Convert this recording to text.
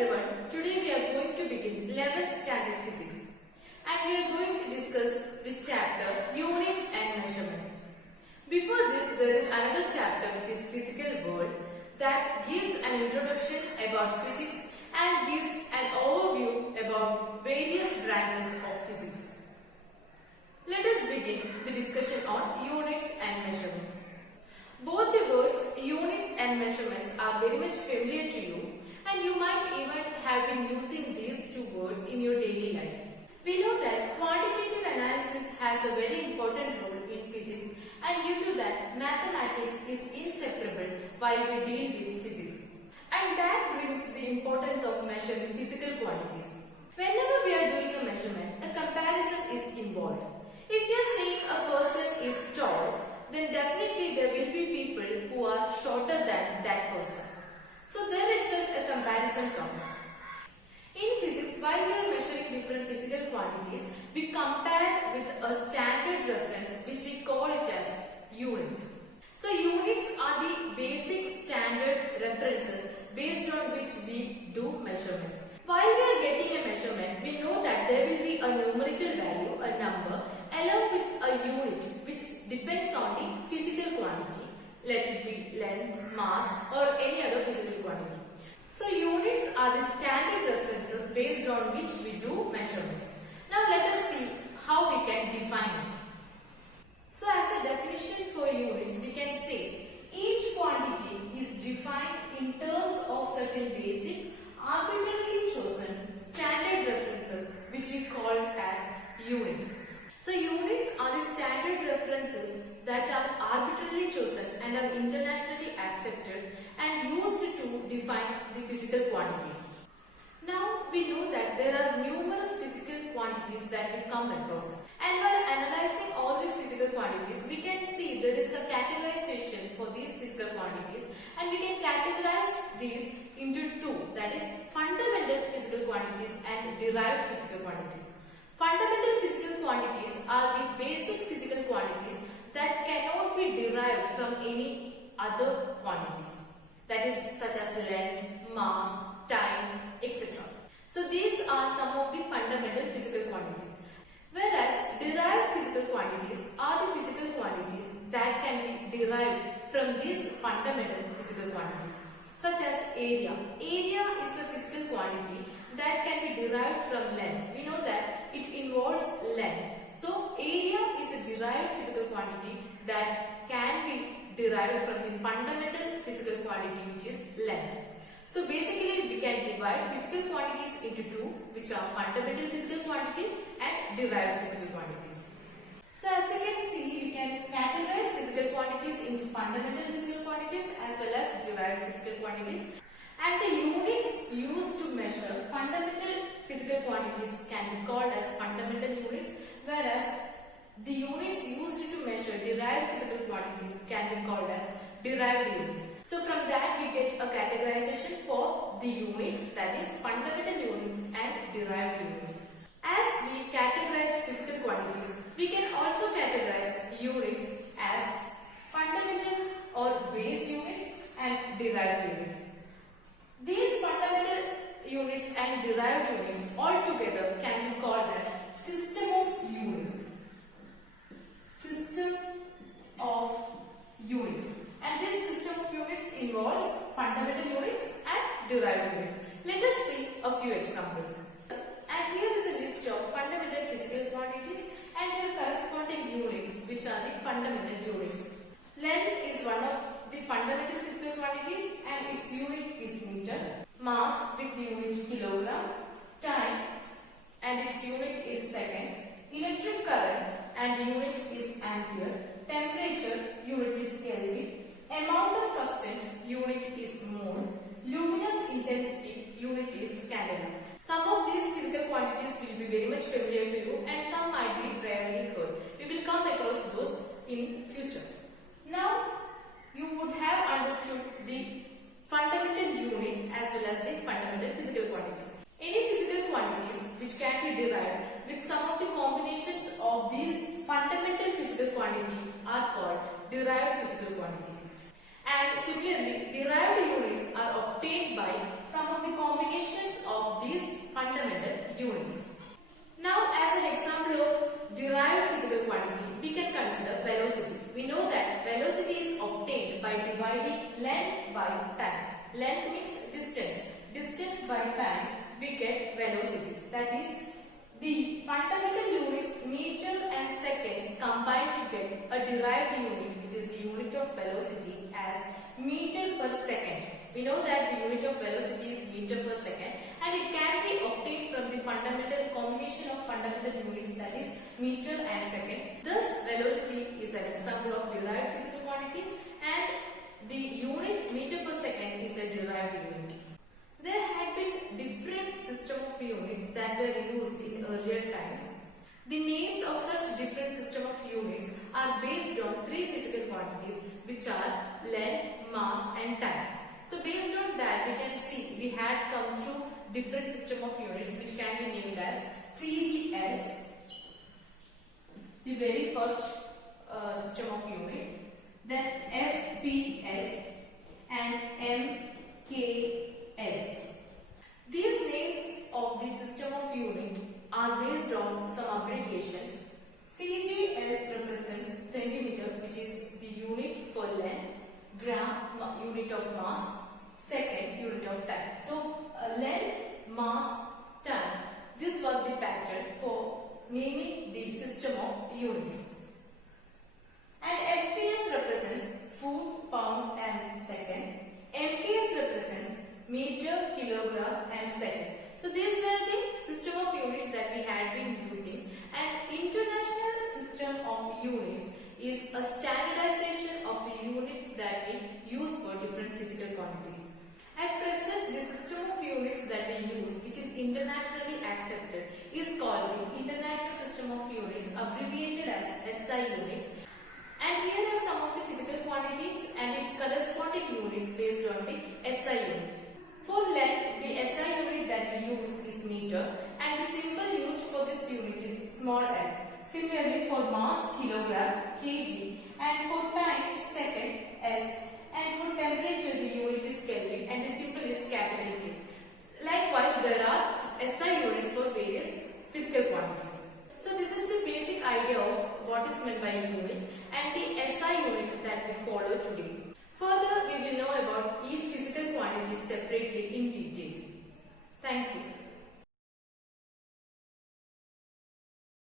everyone, today we are going to begin 11th standard physics and we are going to discuss the chapter units and measurements. Before this, there is another chapter which is physical world that gives an introduction about physics and gives an overview about various branches of physics. Let us begin the discussion on units and measurements. Both the words units and measurements are very much familiar to you, and you might even have been using these two words in your daily life. We know that quantitative analysis has a very important role in physics, and due to that, mathematics is inseparable while we deal with physics. And that brings the importance of measuring physical quantities. Whenever we are doing a measurement, a comparison is involved. If you are saying a person is tall, then definitely there will be people who are shorter than that person. So there itself a comparison comes. In physics, while we are measuring different physical quantities, we compare with a standard reference which we call it as units. So units are the basic standard references based on which we do measurements. While we are getting a measurement, we know that there will be a numerical value, a number, along with a unit which depends on the physical quantity. Let it be length, mass or any other physical quantity. So units are the standard references based on which we do measurements. Now let us see how we can define it. So as a definition for units, we can say each quantity is defined in terms of certain basic, arbitrarily chosen standard references which we call as units. So units are the standard references that are arbitrarily chosen and are internationally accepted and used to define the physical quantities. Now we know that there are numerous physical quantities that we come across, and while analyzing all these physical quantities, we can see there is a categorization for these physical quantities, and we can categorize these into two, that is fundamental physical quantities and derived physical quantities. Fundamental physical quantities are the basic physical quantities that cannot be derived from any other quantities, that is such as length, mass, time, etc. So these are some of the fundamental physical quantities. Whereas derived physical quantities are the physical quantities that can be derived from these fundamental physical quantities, such as area. Area is a physical quantity that can be derived from length. We know that it involves length. So area is a derived physical quantity that can be derived from the fundamental physical quantity which is length. So basically we can divide physical quantities into two, which are fundamental physical quantities and derived physical quantities. So as you can see, we can categorize physical quantities into fundamental physical quantities as well as derived physical quantities. And the units used to measure fundamental physical quantities can be called as fundamental units, whereas the units used to measure derived physical quantities can be called as derived units. So from that we get a categorization for the units, that is fundamental units and derived units. As we categorize physical quantities, we can also categorize units as fundamental or base units and derived units. These fundamental units and derived units altogether can be called as system of units. System of units. And this system of units involves fundamental units and derived units. Let us see a few examples. And here is a list of fundamental physical quantities and their corresponding units, which are the fundamental units. Length is one of the fundamental physical quantities and its unit is meter. Mass with unit kilogram. Time and its unit is seconds. Electric current and unit is ampere. Temperature, unit is Kelvin. Amount of substance, unit is mole. Luminous intensity, unit is candela. Some of these physical quantities will be very much familiar to you and some might be rarely heard. We will come across those in future. Now, you would have understood the fundamental units as well as the fundamental physical quantities. Any physical quantities which can be derived with some of the combinations of these fundamental physical quantities are called derived physical quantities. And And similarly, derived units are obtained by some of the combinations of these fundamental units. Now, as an example of derived physical quantity, we can consider velocity. We know that velocity is obtained by dividing length by time. Length means distance. Distance by time, we get velocity. That is, the fundamental units meter and seconds combine to get a derived unit, which is the unit of velocity, as meter per second. We know that the unit of velocity is meter per second, and it can be obtained from the fundamental combination of fundamental units, that is meter and seconds. Thus, velocity is an example of derived physical quantities, and the unit meter per second is a derived unit. There had been different system of units that were used in earlier times. The names of such different system of units are based on three physical quantities, which are length, mass and time. So based on that, we can see we had come through different system of units which can be named as CGS, the very first system of unit, then FPS and MKS. These names of the system of unit are based on some abbreviations. CGS represents centimeter, which is the unit for length, gram, unit of mass, second, unit of time. So, length, mass, time. This was the pattern for naming the system of units. And FPS represents foot, pound and second. MKS represents meter, kilogram and second. So these were the system of units that we had been using. And international system of units is a standardization of the units that we use for different physical quantities. At present, the system of units that we use, which is internationally accepted, is called the International System of Units, abbreviated as SI unit. And here are some of the physical quantities and its corresponding units based on the SI unit. For length, the SI unit that we use is meter, and the symbol used for this unit is small l. Similarly, for mass, kilogram, kg, and for time, second, s, and for temperature, the unit is Kelvin, and the symbol is capital K. Likewise, there are SI units for various physical quantities. So this is the basic idea of what is meant by a unit and the SI unit that we follow today. Further, we will know about each physical quantity separately in detail. Thank you.